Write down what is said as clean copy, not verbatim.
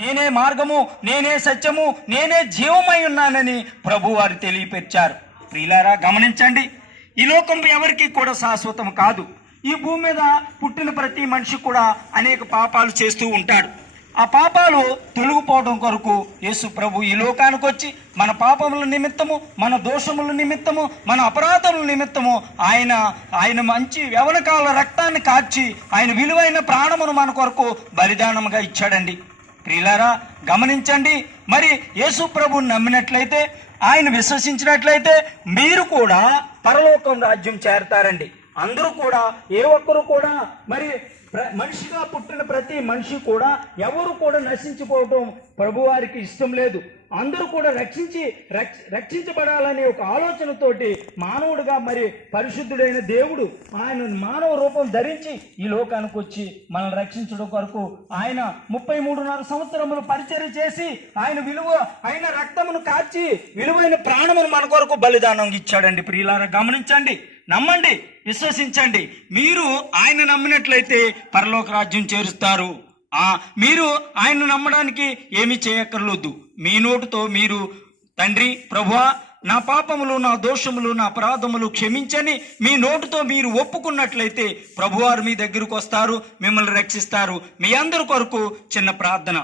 నేనే మార్గము, నేనే సత్యము, నేనే జీవమై ఉన్నానని ప్రభు వారు తెలియపరిచారు. ప్రియులారా గమనించండి, ఈ లోకం ఎవరికి కూడా శాశ్వతం కాదు. ఈ భూమి మీద పుట్టిన ప్రతి మనిషి కూడా అనేక పాపాలు చేస్తూ ఉంటాడు. ఆ పాపాలు తొలగిపోవడం కొరకు యేసు ప్రభు ఈ లోకానికి వచ్చి మన పాపముల నిమిత్తము, మన దోషముల నిమిత్తము, మన అపరాధముల నిమిత్తము ఆయన మంచి యవనకాల రక్తాన్ని కార్చి ఆయన విలువైన ప్రాణమును మన కొరకు బలిదానముగా ఇచ్చాడండి. ప్రియులారా గమనించండి, మరి యేసు ప్రభుని నమ్మినట్లయితే, ఆయన విశ్వసించినట్లయితే మీరు కూడా పరలోకం రాజ్యం చేరతారండి. అందరూ కూడా, ఏ ఒక్కరు కూడా, మరి మనిషిగా పుట్టిన ప్రతి మనిషి కూడా ఎవరు కూడా నశించిపోవటం ప్రభువారికి ఇష్టం లేదు. అందరూ కూడా రక్షించబడాలనే ఒక ఆలోచనతోటి మానవుడిగా, మరి పరిశుద్ధుడైన దేవుడు ఆయన మానవ రూపం ధరించి ఈ లోకానికి వచ్చి మనల్ని రక్షించడం కొరకు ఆయన 33.5 సంవత్సరములు పరిచర్య చేసి ఆయన రక్తమును కార్చి విలువైన ప్రాణమును మన కొరకు బలిదానం ఇచ్చాడండి. ప్రియులారా గమనించండి, నమ్మండి, విశ్వసించండి. మీరు ఆయన నమ్మినట్లయితే పరలోక రాజ్యం చేరుస్తారు. మీరు ఆయన నమ్మడానికి ఏమీ చేయక్కర్లేదు. మీ నోటితో మీరు, తండ్రి ప్రభువా నా పాపములు, నా దోషములు, నా అపరాధములు క్షమించని మీ నోటితో మీరు ఒప్పుకున్నట్లయితే ప్రభువారు మీ దగ్గరకు వస్తారు, మిమ్మల్ని రక్షిస్తారు. మీ అందరి కొరకు చిన్న ప్రార్థన.